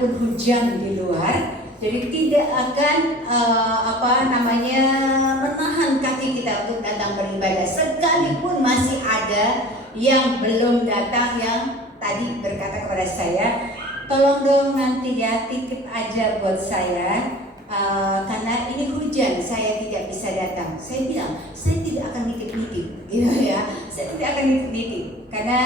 sekalipun hujan di luar, jadi tidak akan menahan kaki kita untuk datang beribadah. Sekalipun masih ada yang belum datang, yang tadi berkata kepada saya, tolong dong nanti ya titip aja buat saya, karena ini hujan saya tidak bisa datang. Saya bilang saya tidak akan nitip-nitip, gitu ya. Saya tidak akan nitip-nitip karena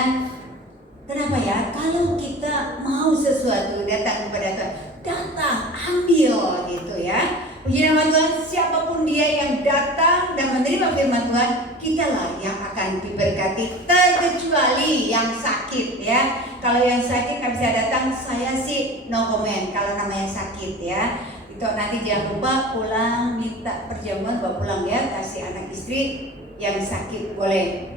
kenapa ya? Kalau kita mau sesuatu datang kepada Tuhan, datang ambil gitu ya. Puji nama Tuhan, siapapun dia yang datang dan menerima firman Tuhan, kitalah yang akan diberkati, terkecuali yang sakit ya. Kalau yang sakit nggak bisa datang, saya sih no comment kalau namanya sakit ya. Itu nanti jangan lupa pulang minta perjamuan, bawa pulang ya, kasih anak istri. Yang sakit boleh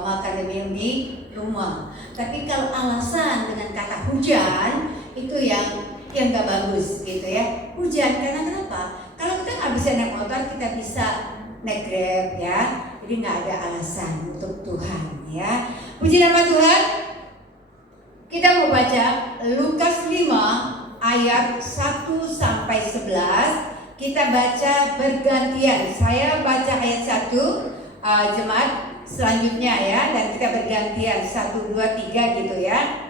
makan dan minum di rumah. Tapi kalau alasan dengan kata hujan, itu yang nggak bagus gitu ya. Hujan karena kenapa? Kalau kita nggak bisa naik motor, kita bisa naik Grab ya. Jadi nggak ada alasan untuk Tuhan ya. Puji nama Tuhan. Kita mau baca Lukas 5 ayat 1 sampai 11. Kita baca bergantian. Saya baca ayat 1, jemaat selanjutnya ya, dan kita bergantian 1, 2, 3 gitu ya.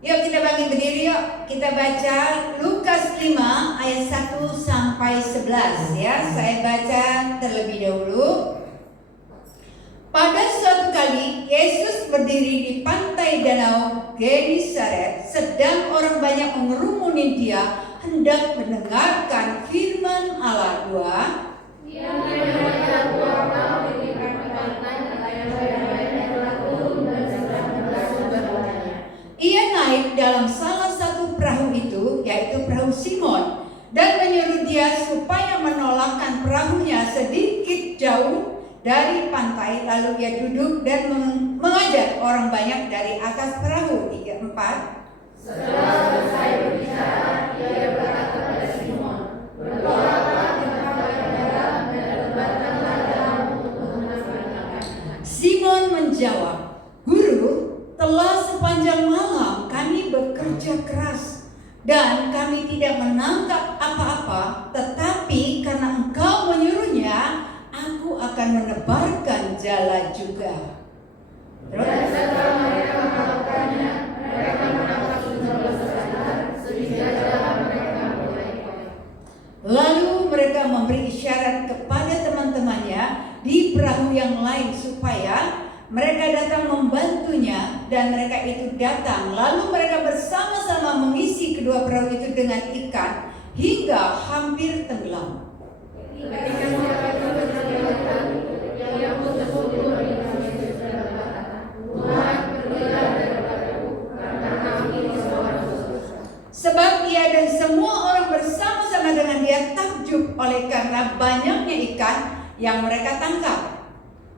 Yuk kita bangkit berdiri yuk. Kita baca Lukas 5 ayat 1 sampai 11 ya. Saya baca terlebih dahulu. Pada suatu kali Yesus berdiri di pantai danau Genesaret, sedang orang banyak mengerumuni dia hendak mendengarkan firman Allah. 2. Ia naik dalam salah satu perahu itu, yaitu perahu Simon, dan menyuruh dia supaya menolakkan perahunya sedikit jauh dari pantai. Lalu ia duduk dan mengajar orang banyak dari atas perahu. 3, 4. Setelah selesai berbicara, ia berkata kepada Simon, bertolaklah ke kapal yang dalam dan lebarkanlah dalam untuk menyeberangkan. Simon menjawab, Guru, telah sepanjang malam kami bekerja keras dan kami tidak menangkap apa-apa, tetapi karena Engkau menyuruhnya, aku akan menebarkan jala juga. Dan setelah mereka melakukannya, mereka menangkap 12 ekor sehingga jala mereka mulai koyak. Lalu mereka memberi isyarat kepada teman-temannya di perahu yang lain supaya mereka datang membantunya, dan mereka itu datang. Lalu mereka bersama-sama mengisi kedua perahu itu dengan ikan hingga hampir tenggelam. Ketika mereka itu berjalan, ia pun tersungkur di dalam Yesus dan berkata, Tuhan, pergilah daripadaku, karena kami ini seorang dosa. Sebab ia dan semua orang bersama-sama dengan dia takjub oleh karena banyaknya ikan yang mereka tangkap.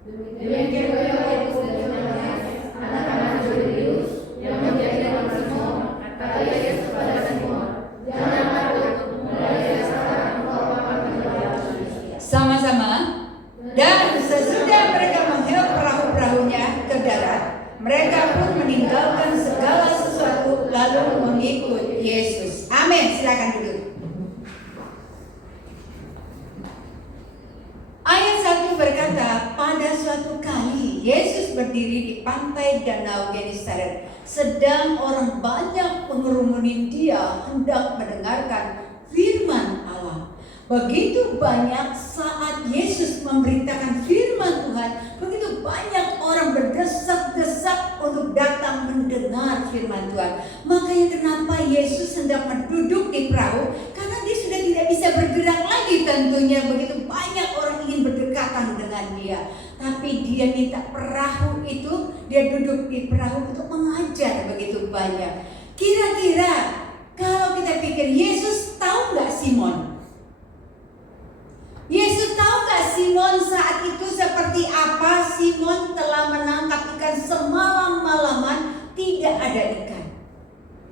Demikian juga Petrus dan Yohanes, anak-anak Zebedeus, yang menjadi teman Simon, kata Yesus kepada Simon, jangan takut, mulai sekarang engkau akan menjadi manusia. Sama-sama. Dan sesudah mereka menghilangkan perahu-perahunya ke darat, mereka pun meninggalkan segala sesuatu lalu mengikut Yesus. Amin. Silakan duduk. Ayat 1 berkata, pada suatu kali Yesus berdiri di pantai danau Genesaret, sedang orang banyak mengerumuni dia hendak mendengarkan firman Allah. Begitu banyak saat Yesus memberitakan firman Tuhan, begitu banyak orang berdesak-desak untuk datang mendengar firman Tuhan. Makanya kenapa Yesus hendak menduduk di perahu, karena dia sudah tidak bisa bergerak lagi tentunya. Begitu banyak orang ingin berdekatan dengan dia, tapi dia minta perahu itu, dia duduk di perahu untuk mengajar begitu banyak. Kira-kira kalau kita pikir, Yesus tahu nggak Simon? Yesus tahu nggak Simon saat itu seperti apa? Simon telah menangkap ikan semalam-malaman, tidak ada ikan.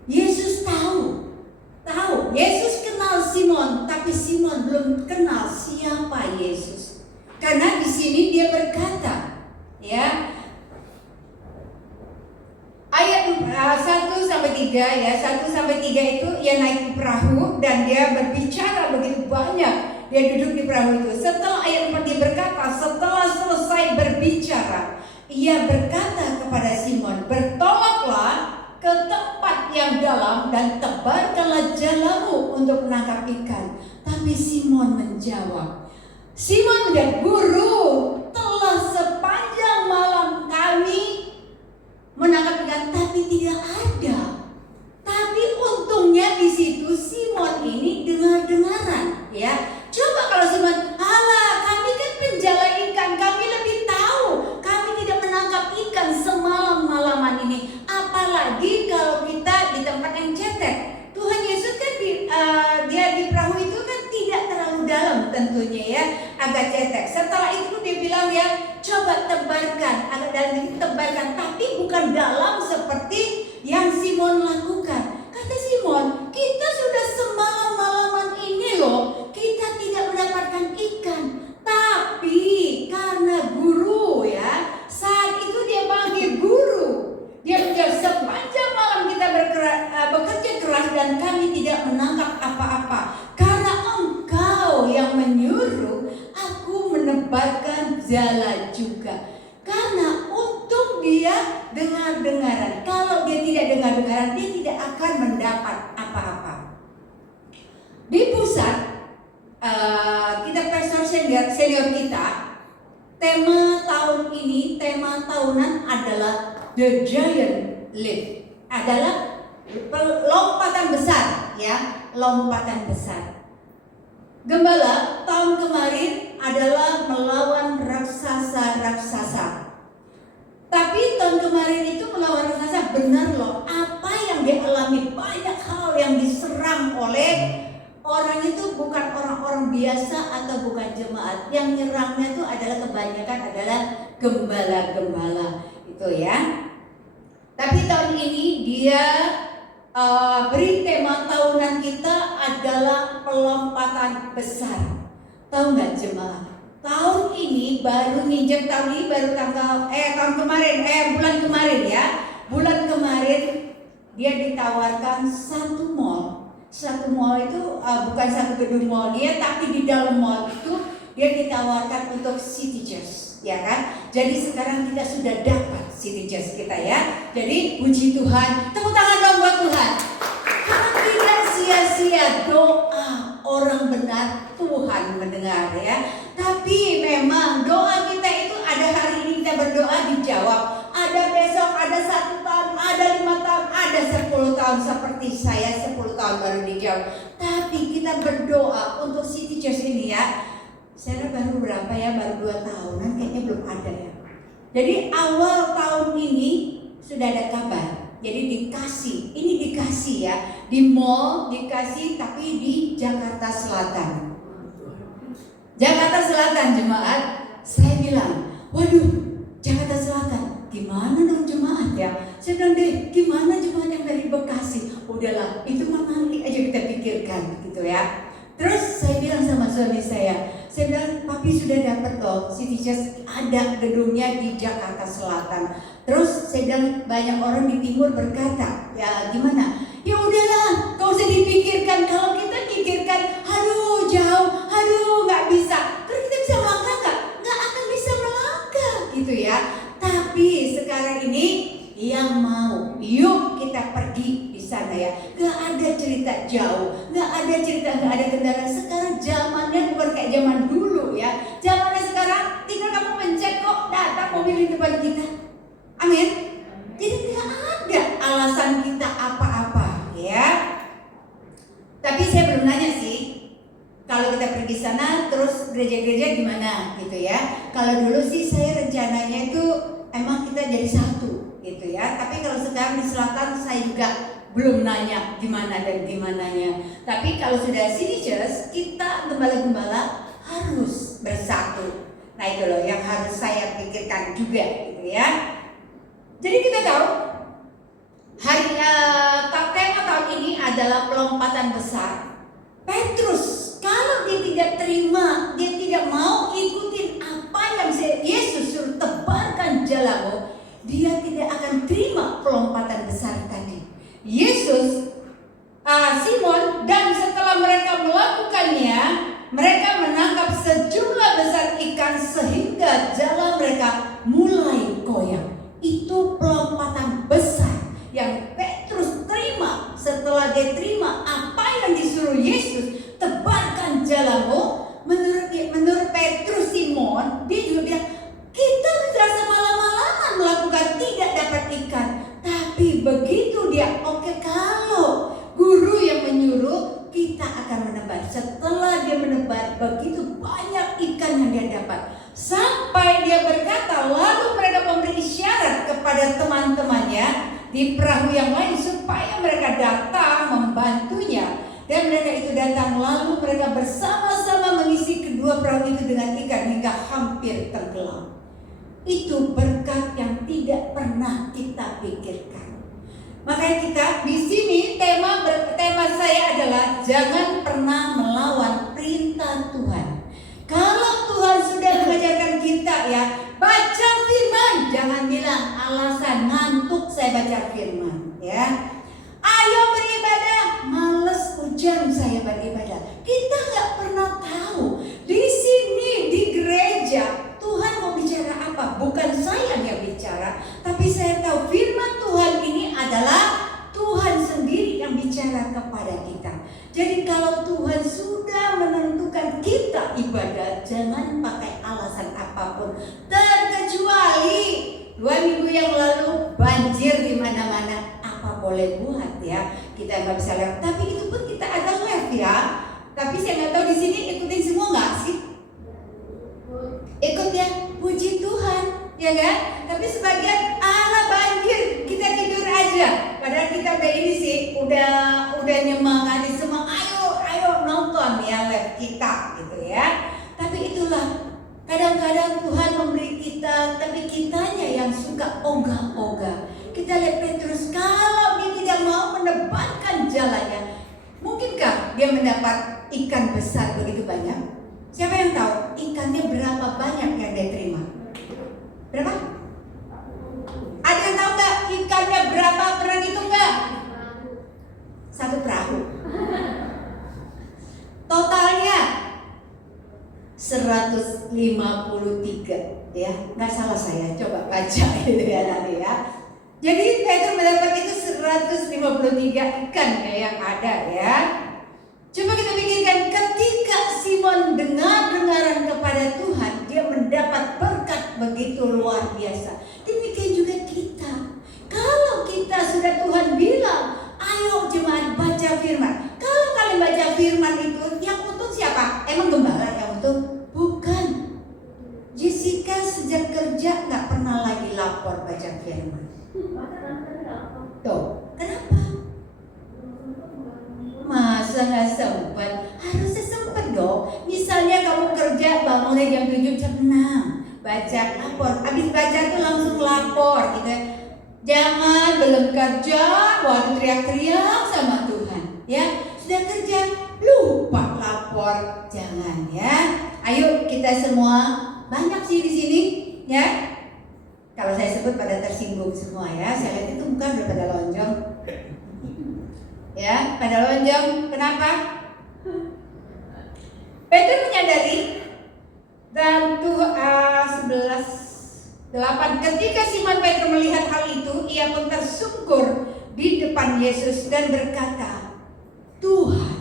Yesus tahu. Yesus kenal Simon, tapi Simon belum kenal siapa Yesus. Karena di sini dia berkata, ya, ayat 1 1-3 ya. 1-3 itu ia naik ke perahu dan dia berbicara begitu banyak. Dia duduk di perahu itu. Setelah ayat 4 dia berkata, setelah selesai berbicara, ia berkata kepada Simon, bertolaklah ke tempat yang dalam dan tebarkanlah jalamu untuk menangkap ikan. Tapi Simon menjawab, Guru, telah sepanjang malam kami menangkap ikan tapi tidak ada. Tapi untungnya di situ Simon ini dengar-dengaran, ya. Coba kalau Simon, alah, kami kan penjala ikan, kami lebih tahu. Kami tidak menangkap ikan semalam-malaman ini. Apalagi kalau kita di tempat yang cetek. Tuhan Yesus kan dia di perahu itu kan tidak terlalu dalam tentunya ya, agak cetek. Setelah itu dia bilang ya, coba tebarkan, agak dalam ini tebarkan, tapi bukan dalam seperti yang Simon lakukan. Kata Simon, kita sudah semalam-malaman ini loh, kita tidak mendapatkan ikan. Tapi karena guru ya, saat itu dia panggil guru. Dia menjawab, sepanjang malam kita bekerja keras dan kami tidak menangkap apa-apa. Karena engkau yang menyuruh aku menebarkan jala juga. Karena untung dia dengar-dengaran. Kalau dia tidak dengar-dengaran, dia tidak akan mendapat apa-apa. Di pusat kita pastor senior kita, tema tahun ini, tema tahunan adalah The Giant Leap, adalah lompatan besar ya, lompatan besar. Gembala tahun kemarin adalah melawan raksasa-raksasa. Tapi tahun kemarin itu melawan raksasa benar loh. Apa yang dia alami, banyak hal yang diserang oleh orang itu bukan orang-orang biasa atau bukan jemaat. Yang nyerangnya itu adalah kebanyakan adalah gembala-gembala itu ya. Tapi tahun ini dia beri tema tahunan kita adalah pelompatan besar. Tahu nggak jemaat? Tahun ini baru nginjek, tahun ini baru bulan kemarin ya. Bulan kemarin dia ditawarkan satu mall. Satu mall itu bukan satu gedung mall dia, tapi di dalam mall itu dia ditawarkan untuk City Church, ya kan? Jadi sekarang kita sudah dapat City Church kita ya. Jadi puji Tuhan, tepuk tangan dong buat Tuhan. Karena tidak sia-sia doa orang benar, Tuhan mendengar ya. Tapi memang doa kita itu ada hari ini kita berdoa dijawab, ada besok, ada 1 tahun, ada 5 tahun, ada 10 tahun seperti saya 10 tahun baru dijawab. Tapi kita berdoa untuk City Church ini ya. Saya baru berapa ya, baru 2 tahunan kayaknya belum ada ya. Jadi awal tahun ini sudah ada kabar. Jadi dikasih ya, di mall dikasih, tapi di Jakarta Selatan. Jakarta Selatan jemaat, saya bilang, waduh Jakarta Selatan, gimana dong jemaat ya? Saya bilang deh, gimana jemaat yang dari Bekasi? Udahlah, itu mah nanti aja kita pikirkan gitu ya. Terus saya bilang sama suami saya bilang, papi sudah dapat loh City Church, ada gedungnya di Jakarta Selatan. Terus saya bilang, banyak orang di timur berkata, ya gimana? Ya udahlah, gak usah dipikirkan. Kalau kita pikirkan, aduh jauh, aduh nggak bisa. Terus kita bisa melangkah nggak akan bisa melangkah gitu ya. Tapi sekarang ini yang mau, yuk kita pergi di sana ya. Gak ada cerita jauh, gak ada cerita gak ada kendaraan. Sekarang zamannya bukan kayak zaman dulu ya. Zamannya sekarang tinggal kamu pencet kok datang mobil di depan kita. Amin. Jadi gak ada alasan kita apa-apa ya. Tapi saya belum nanya sih, kalau kita pergi sana terus gereja-gereja gimana gitu ya. Kalau dulu sih saya rencananya itu emang kita jadi satu gitu ya. Tapi kalau sekarang di selatan saya juga belum nanya gimana dan gimananya. Tapi kalau sudah City Church, kita gembala-gembala harus bersatu. Nah itu loh yang harus saya pikirkan juga gitu ya. Jadi kita tahu tema tahun ini adalah pelompatan besar. Petrus kalau dia tidak terima, dia tidak mau ikutin apa yang Yesus suruh, tebarkan jalamu, dia tidak akan terima pelompatan besar tadi. sehingga jalan mereka mulai goyang. Itu pelompatan besar yang Petrus terima. Setelah dia terima apa yang disuruh Yesus, tebarkan jalanmu. Menurut Petrus Simon, dia juga bilang, kita sudah semalam-malaman melakukan tidak dapat ikan. Tapi begitu dia, oke, kalau guru yang menyuruh, kita akan menebar. Setelah dia menebar, begitu banyak ikan yang dia dapat. Sampai dia berkata, lalu mereka memberi isyarat kepada teman-temannya di perahu yang lain supaya mereka datang membantunya. Dan mereka itu datang, lalu mereka bersama-sama mengisi kedua perahu itu dengan ikan hingga hampir tenggelam. Itu berkat yang tidak pernah kita pikirkan. Makanya kita di sini tema saya adalah jangan pernah melawan perintah Tuhan. Kalau Tuhan sudah mengajarkan kita ya, baca firman, jangan bilang alasan ngantuk saya baca firman ya. Ayo beribadah, males hujan saya beribadah. Kita nggak pernah tahu di sini di gereja Tuhan mau bicara apa. Bukan saya yang bicara, tapi saya tahu firman Tuhan ini adalah Tuhan sendiri yang bicara kepada kita. Jadi kalau Tuhan sudah menentukan kita ibadah, jangan pakai alasan apapun. Terkecuali 2 minggu yang lalu banjir di mana-mana, apa boleh buat ya? Kita nggak bisa lihat. Tapi itu pun kita ada live ya. Tapi saya nggak tahu di sini ikutin semua nggak sih? Ikut ya, puji Tuhan, ya kan? Tapi sebagian banjir, kita tidur aja. Padahal kita udah ini sih, udah nyemangati semua. Ayo nonton ya live kita, gitu ya. Tapi itulah, kadang-kadang Tuhan memberi kita, tapi kitanya yang suka ogah-ogah. Kita lihat Petrus, kalau dia tidak mau menebarkan jalannya, mungkinkah dia mendapat ikan besar begitu banyak? Siapa yang tahu ikannya berapa banyak yang dia terima? Berapa? Ada yang tahu nggak ikannya berapa? Pernah hitung nggak? 1 perahu. Totalnya 153 ya, nggak salah saya. Coba baca gitu ya nanti ya. Jadi Petrus mendapat itu 153 ikan ya yang ada ya. Coba kita pikirkan, ketika Simon dengar-dengaran kepada Tuhan, dia mendapat berkat begitu luar biasa. Demikian juga kita. Kalau kita sudah Tuhan bilang, ayo jemaat baca firman. Kalau kalian baca firman itu, yang untung siapa? Emang gembala yang untung? Bukan. Jessica sejak kerja nggak pernah lagi lapor baca firman. Tuh, kenapa? Masa nggak sempat? Harusnya sempat dong. Misalnya kamu kerja bangunnya jam 7, jam 6, baca lapor. Habis baca tuh langsung lapor gitu. Jangan belum kerja, waduh teriak-teriak sama Tuhan. Ya, sudah kerja lupa lapor, jangan ya. Ayo kita semua, banyak sih di sini ya. Kalau saya sebut pada tersinggung semua ya. Saya lihat itu muka udah pada lonjong. Ya, pada lonjong. Kenapa? Petrus menyadari dan 11:8 ketika Simon Petrus melihat hal itu, ia pun tersungkur di depan Yesus dan berkata, Tuhan.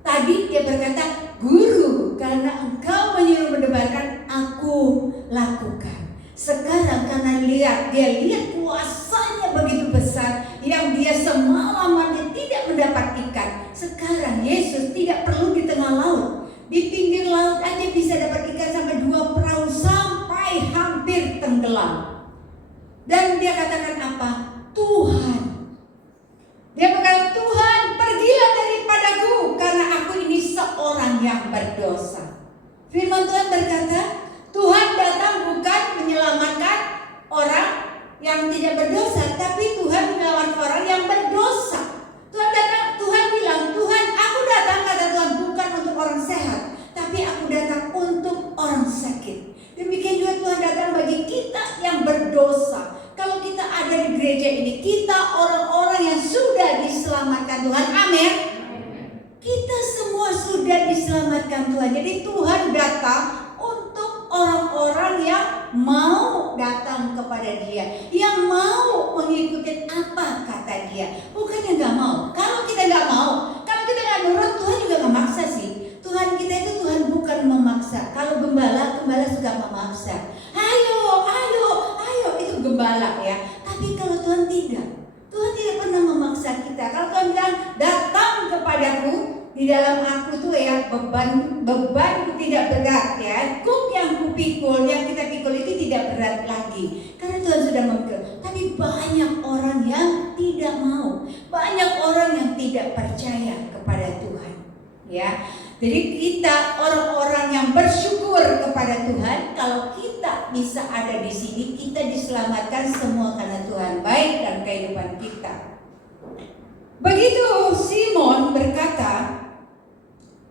Tadi dia berkata, Guru, karena Engkau menyuruh menebarkan, aku lakukan. Sekarang karena dia lihat kuasanya begitu besar yang dia semalaman dia tidak mendapat ikan. Sekarang Yesus tidak perlu di tengah laut, di pinggir laut aja bisa dapat ikan sampai 2 perahu sampai hampir tenggelam. Dan dia katakan apa? Tuhan. Dia berkata, Tuhan, pergilah daripadaku karena aku ini seorang yang berdosa. Firman Tuhan berkata, Tuhan datang bukan menyelamatkan orang yang tidak berdosa, tapi Tuhan menyelamatkan orang yang berdosa. Tuhan datang, Tuhan bilang, Tuhan, aku datang, kata Tuhan, bukan untuk orang sehat, tapi aku datang untuk orang sakit. Demikian juga Tuhan datang bagi kita yang berdosa. Kalau kita ada di gereja ini, kita orang-orang yang sudah diselamatkan Tuhan. Amin. Kita semua sudah diselamatkan Tuhan. Jadi Tuhan datang untuk orang kepada Dia, yang mau mengikuti apa kata Dia, bukan yang nggak mau. Kalau kita nggak mau, kalau kita nggak nurut, Tuhan juga nggak maksa sih. Tuhan kita itu Tuhan bukan memaksa. Kalau gembala suka memaksa. Ayo, ayo, ayo, itu gembala ya. Tapi kalau Tuhan tidak, Tuhan tidak pernah memaksa kita. Kalau Tuhan bilang datang kepadaku, di dalam aku tuh ya bebanku tidak berat ya. Kuk yang kupikul, yang kita pikul itu tidak berat lagi. Karena Tuhan sudah memikul. Tapi banyak orang yang tidak mau, banyak orang yang tidak percaya kepada Tuhan. Ya, jadi kita orang-orang yang bersyukur kepada Tuhan. Kalau kita bisa ada di sini, kita diselamatkan semua karena Tuhan baik dalam kehidupan kita. Begitu Simon berkata,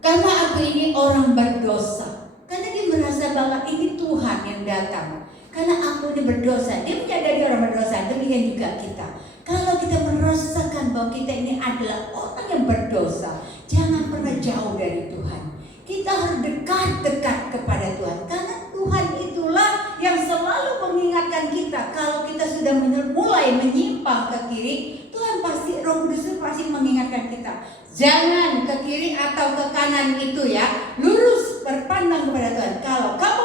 karena aku ini orang berdosa. Karena dia merasa bahwa ini Tuhan yang datang. Karena aku ini berdosa, dia menyadari orang berdosa. Demikian juga kita. Kalau kita merasakan bahwa kita ini adalah orang yang berdosa, jangan pernah jauh dari Tuhan. Kita harus dekat-dekat kepada Tuhan. Karena Tuhan itulah yang selalu mengingatkan kita. Kalau kita sudah mulai menyimpang ke kiri, Tuhan pasti, Roh Kudus pasti mengingatkan kita. Jangan ke kiri atau ke kanan itu ya. Lurus berpandang kepada Tuhan. Kalau kamu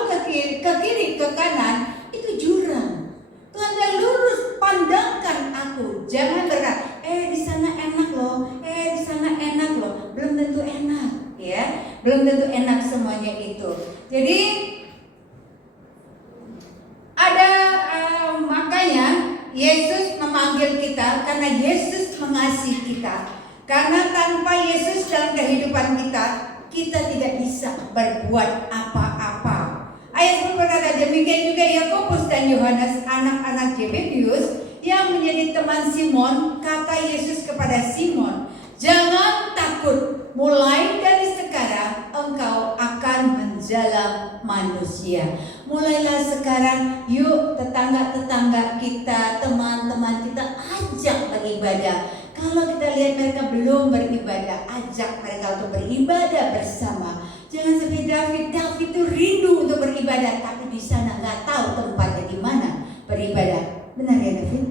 ke kiri, ke kanan, itu jurang. Tuhan bilang lurus, pandangkan aku. Jangan berkata, di sana enak loh, di sana enak loh. Belum tentu enak, ya. Belum tentu enak semuanya itu. Jadi ada makanya Yesus memanggil kita karena Yesus mengasihi kita. Karena tanpa Yesus dalam kehidupan kita, kita tidak bisa berbuat apa-apa. Ayat 10 berkata, demikian juga Yakobus dan Yohanes, anak-anak Zebedeus yang menjadi teman Simon. Kata Yesus kepada Simon, jangan takut, mulai dari sekarang engkau akan menjala manusia. Mulailah sekarang, yuk tetangga-tetangga kita, teman-teman kita, ajak beribadah. Kalau kita lihat mereka belum beribadah, ajak mereka untuk beribadah bersama. Jangan seperti David itu rindu untuk beribadah, tapi di sana nggak tahu tempatnya di mana beribadah. Benar ya David?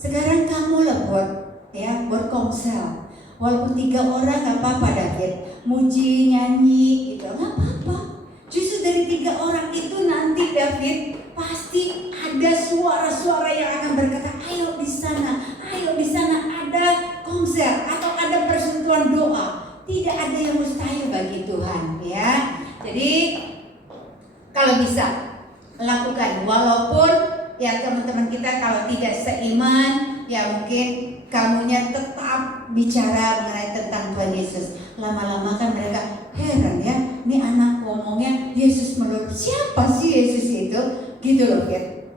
Sekarang kamulah buat komsel. Walaupun 3 orang nggak apa-apa David, muji, nyanyi, gitu nggak apa-apa. Justru dari 3 orang itu nanti David pasti ada suara-suara yang akan berkata, ayo di sana ada konser atau ada persentuhan doa. Tidak ada yang mustahil bagi Tuhan, ya. Jadi kalau bisa lakukan, walaupun ya teman-teman kita kalau tidak seiman, ya mungkin kamunya tetap bicara mengenai tentang Tuhan Yesus. Lama-lama kan mereka heran ya, ini anak ngomongnya Yesus melulu. Siapa sih Yesus itu? Gitu loh,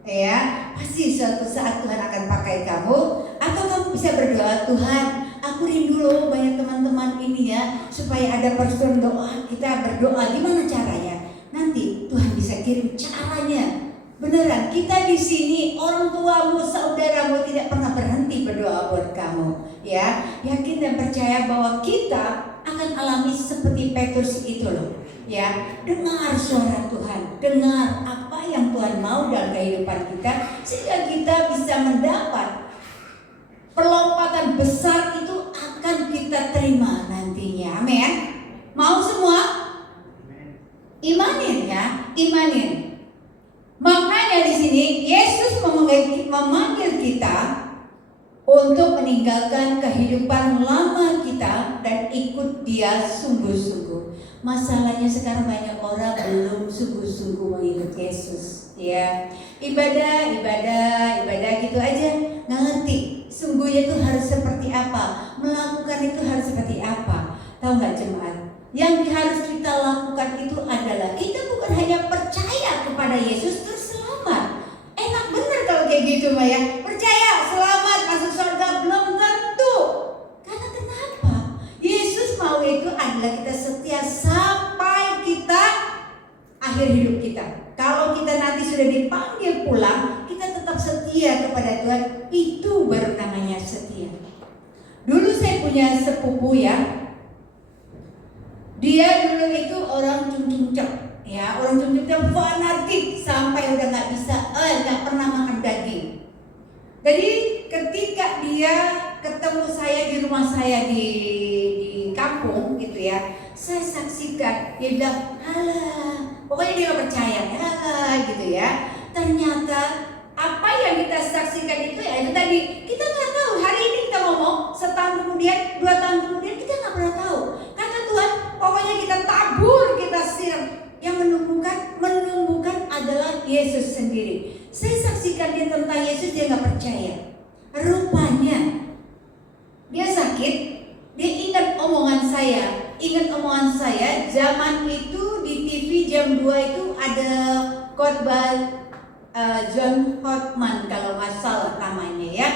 ya. Pasti suatu saat Tuhan akan pakai kamu, atau kamu bisa berdoa, Tuhan, aku rindu loh banyak teman-teman ini ya, supaya ada persetujuan doa. Kita berdoa, gimana caranya? Nanti Tuhan bisa kirim caranya. Beneran, kita di sini orang tuamu, saudaramu tidak pernah berhenti berdoa buat kamu, ya. Yakin dan percaya bahwa kita akan alami seperti Petrus itu loh, ya. Dengar suara Tuhan, dengar apa yang Tuhan mau dalam kehidupan kita, sehingga kita bisa mendapat perlompatan besar itu akan kita terima nantinya. Amin. Mau semua? Imanin ya, imanin. Maknanya di sini Yesus memanggil kita untuk meninggalkan kehidupan lama kita dan ikut Dia sungguh-sungguh. Masalahnya sekarang banyak orang belum sungguh-sungguh mengikut Yesus, ya. Ibadah gitu aja, nggak ngerti. Sungguhnya itu harus seperti apa, melakukan itu harus seperti apa. Tahu nggak jemaat? Yang harus kita lakukan itu adalah kita bukan hanya percaya kepada Yesus terus selamat. Enak bener kalau kayak gitu Maya. Percaya selamat masuk surga, belum tentu. Karena kenapa? Yesus mau itu adalah kita setia sampai kita akhir hidup kita. Kalau kita nanti sudah dipanggil pulang, kita tetap setia kepada Tuhan. Itu baru namanya setia. Dulu saya punya sepupu ya. Dia dulu itu orang Cungcungcep, ya, orang Cungcungcep fanatik sampai udah nggak pernah makan Jadi ketika dia ketemu saya di rumah saya di kampung gitu ya, saya saksikan dia bilang, "Halah," pokoknya dia gak percaya, "Halah," gitu ya. Ternyata apa yang kita saksikan itu ya itu tadi, kita nggak tahu. Hari ini kita ngomong, setahun kemudian, 2 tahun kemudian, kita nggak pernah tahu. Kata Tuhan, pokoknya kita tabur, kita siram. Yang menumbuhkan adalah Yesus sendiri. Saya saksikan dia tentang Yesus, dia nggak percaya. Rupanya dia sakit, dia ingat omongan saya. Zaman itu di TV jam 2 itu ada khotbah John Hotman kalau nggak salah namanya ya.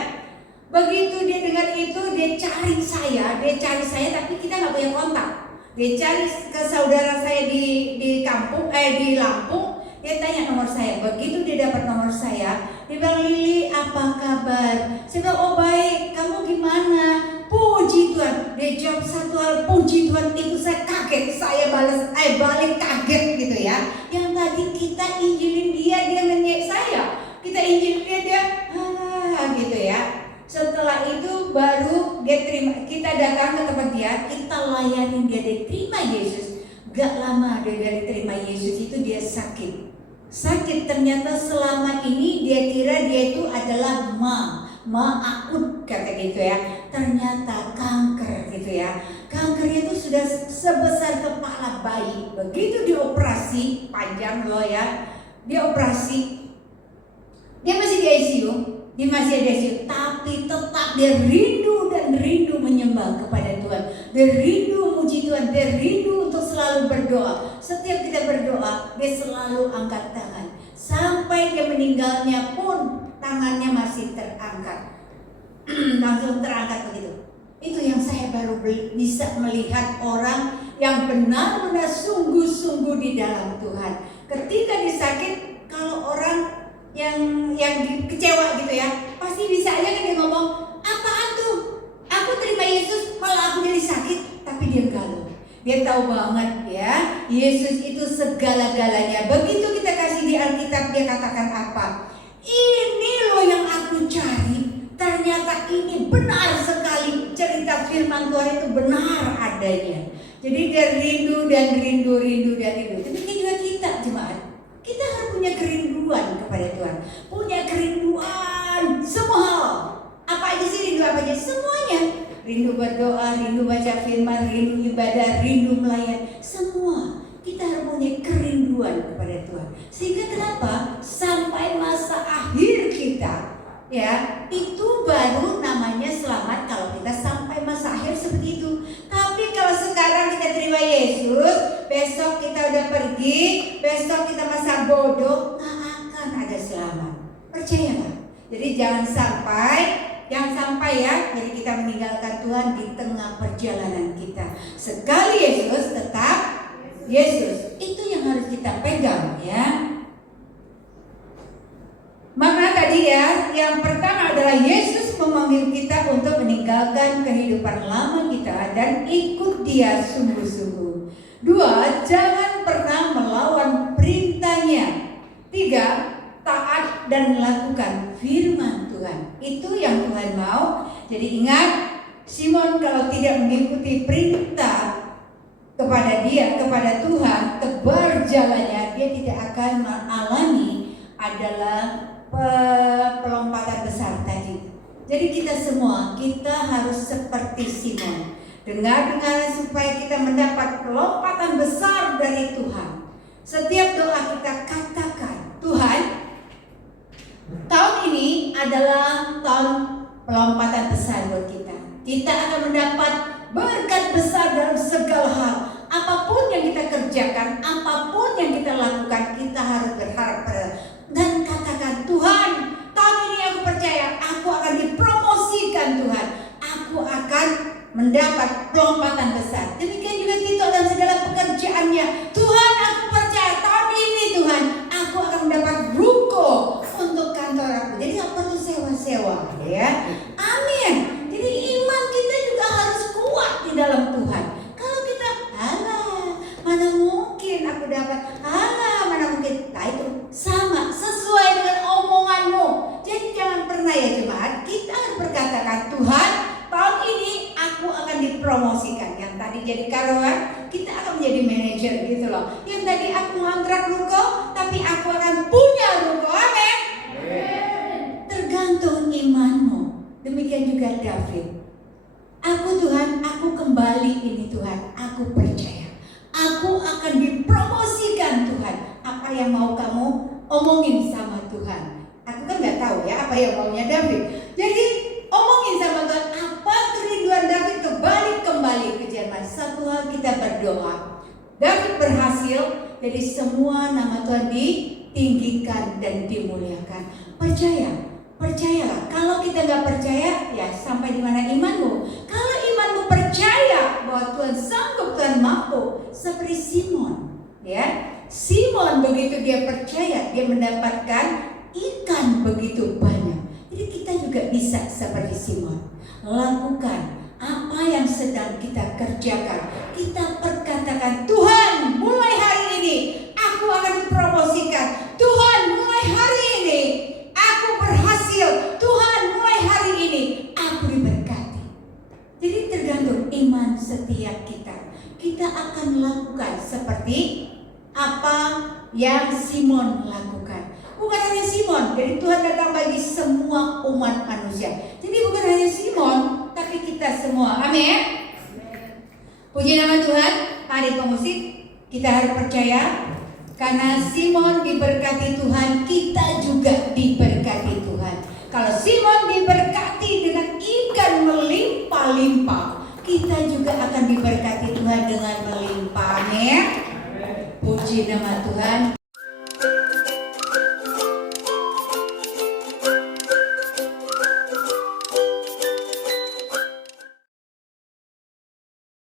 Begitu dia dengar itu, dia cari saya, tapi kita nggak punya kontak. Dia cari ke saudara saya di kampung, di Lampung. Dia tanya nomor saya. Begitu dia dapat nomor saya, dia bilang, "Lili, apa kabar?" Saya bilang, "Oh baik, kamu gimana?" Puji Tuhan. Dia jawab satu hal, puji Tuhan, itu saya kaget. Saya balik kaget gitu ya. Yang tadi kita injilin dia ngenyek saya. Kita injilin dia gitu ya. Setelah itu baru dia terima, kita datang ke tempat dia, kita layanin dia terima Yesus. Gak lama dia terima Yesus itu dia sakit. Ternyata selama ini dia kira dia itu adalah akut kata gitu ya. Ternyata kanker gitu ya. Kankernya itu sudah sebesar kepala bayi. Begitu dioperasi, panjang loh ya. Dioperasi, dia masih di ICU. Tapi tetap dia rindu menyembah kepada Tuhan. Dia rindu muji Tuhan, dia rindu untuk selalu berdoa. Setiap kita berdoa, dia selalu angkat tangan. Sampai dia meninggalnya pun tangannya masih terangkat. Langsung terangkat begitu. Itu yang saya baru bisa melihat orang yang benar-benar sungguh-sungguh di dalam Tuhan. Ketika disakit, kalau orang yang kecewa gitu ya, pasti bisa aja kan dia ngomong, "Apaan tuh? Aku terima Yesus, malah aku jadi sakit." Tapi dia galau. Dia tahu banget ya, Yesus itu segala-galanya. Begitu kita kasih di Alkitab, dia katakan apa? "Ini loh yang aku cari." Ternyata ini benar sekali, cerita firman Tuhan itu benar adanya. Jadi dia rindu. Demikian juga kita jemaat. Kita harus punya kerinduan kepada Tuhan. Punya kerinduan semua hal. Apa aja sih rindu apa aja? Semuanya. Rindu berdoa, rindu baca firman, rindu ibadah, rindu melayani. Semua. Kita harus punya kerinduan kepada Tuhan. Sehingga kenapa? Sampai masa akhir kita ya, itu baru namanya selamat kalau kita sampai masa akhir seperti itu. Tapi kalau sekarang kita terima Yesus, besok kita udah pergi, besok kita masa bodoh, nggak akan ada selamat. Percaya nggak? Jadi jangan sampai ya, jadi kita meninggalkan Tuhan di tengah perjalanan kita. Sekali Yesus, tetap Yesus. Itu yang harus kita pegang ya. Maka tadi ya, yang pertama adalah Yesus memanggil kita untuk meninggalkan kehidupan lama kita dan ikut Dia sungguh-sungguh. 2, jangan pernah melawan perintahnya. 3, taat dan melakukan firman Tuhan. Itu yang Tuhan mau. Jadi ingat, Simon kalau tidak mengikuti perintah kepada Tuhan, tebar jalannya, dia tidak akan mengalami adalah pelompatan besar tadi. Jadi kita semua, kita harus seperti Simon. Dengar supaya kita mendapat pelompatan besar dari Tuhan. Setiap doa kita katakan, "Tuhan, tahun ini adalah tahun pelompatan besar buat kita. Kita akan mendapat berkat besar dalam segala hal. Apapun yang kita kerjakan, apapun yang kita lakukan, kita harus berharap pada dan katakan, Tuhan, tahun ini aku percaya aku akan dipromosikan Tuhan. Aku akan mendapat pelompatan besar. Demikian juga Tito dan segala pekerjaannya. Tuhan, aku percaya tahun ini Tuhan, aku akan mendapat ruko untuk kantor aku. Jadi gak perlu sewa-sewa ya. Amin. Jadi iman kita juga harus kuat di dalam Tuhan. Kalau kita, mana mungkin aku dapat, mana omongin sama Tuhan. Aku kan nggak tahu ya apa yang maunya David. Jadi omongin sama Tuhan apa kerinduan David tuh, balik kembali ke Jerman. Satu hal kita berdoa, David berhasil, jadi semua nama Tuhan ditinggikan dan dimuliakan. Percayalah. Kalau kita nggak percaya, ya sampai di mana imanmu? Kalau imanmu percaya bahwa Tuhan sanggup, Tuhan mampu, seperti Simon, ya. Simon begitu dia percaya, dia mendapatkan ikan begitu banyak. Jadi kita juga bisa seperti Simon. Lakukan apa yang sedang kita kerjakan. Kita perkatakan, Tuhan, mulai hari ini aku akan dipromosikan. Tuhan, mulai hari ini aku berhasil. Tuhan, mulai hari ini aku diberkati. Jadi tergantung iman setiap kita. Kita akan lakukan seperti apa yang Simon lakukan. Bukan hanya Simon, jadi Tuhan datang bagi semua umat manusia. Jadi bukan hanya Simon, tapi kita semua. Amin. Puji nama Tuhan. Mari pemusik, kita harus percaya. Karena Simon diberkati Tuhan, kita juga diberkati Tuhan. Kalau Simon diberkati dengan ikan melimpah-limpah, kita juga akan diberkati Tuhan dengan melimpah. Amin. Puji nama Tuhan.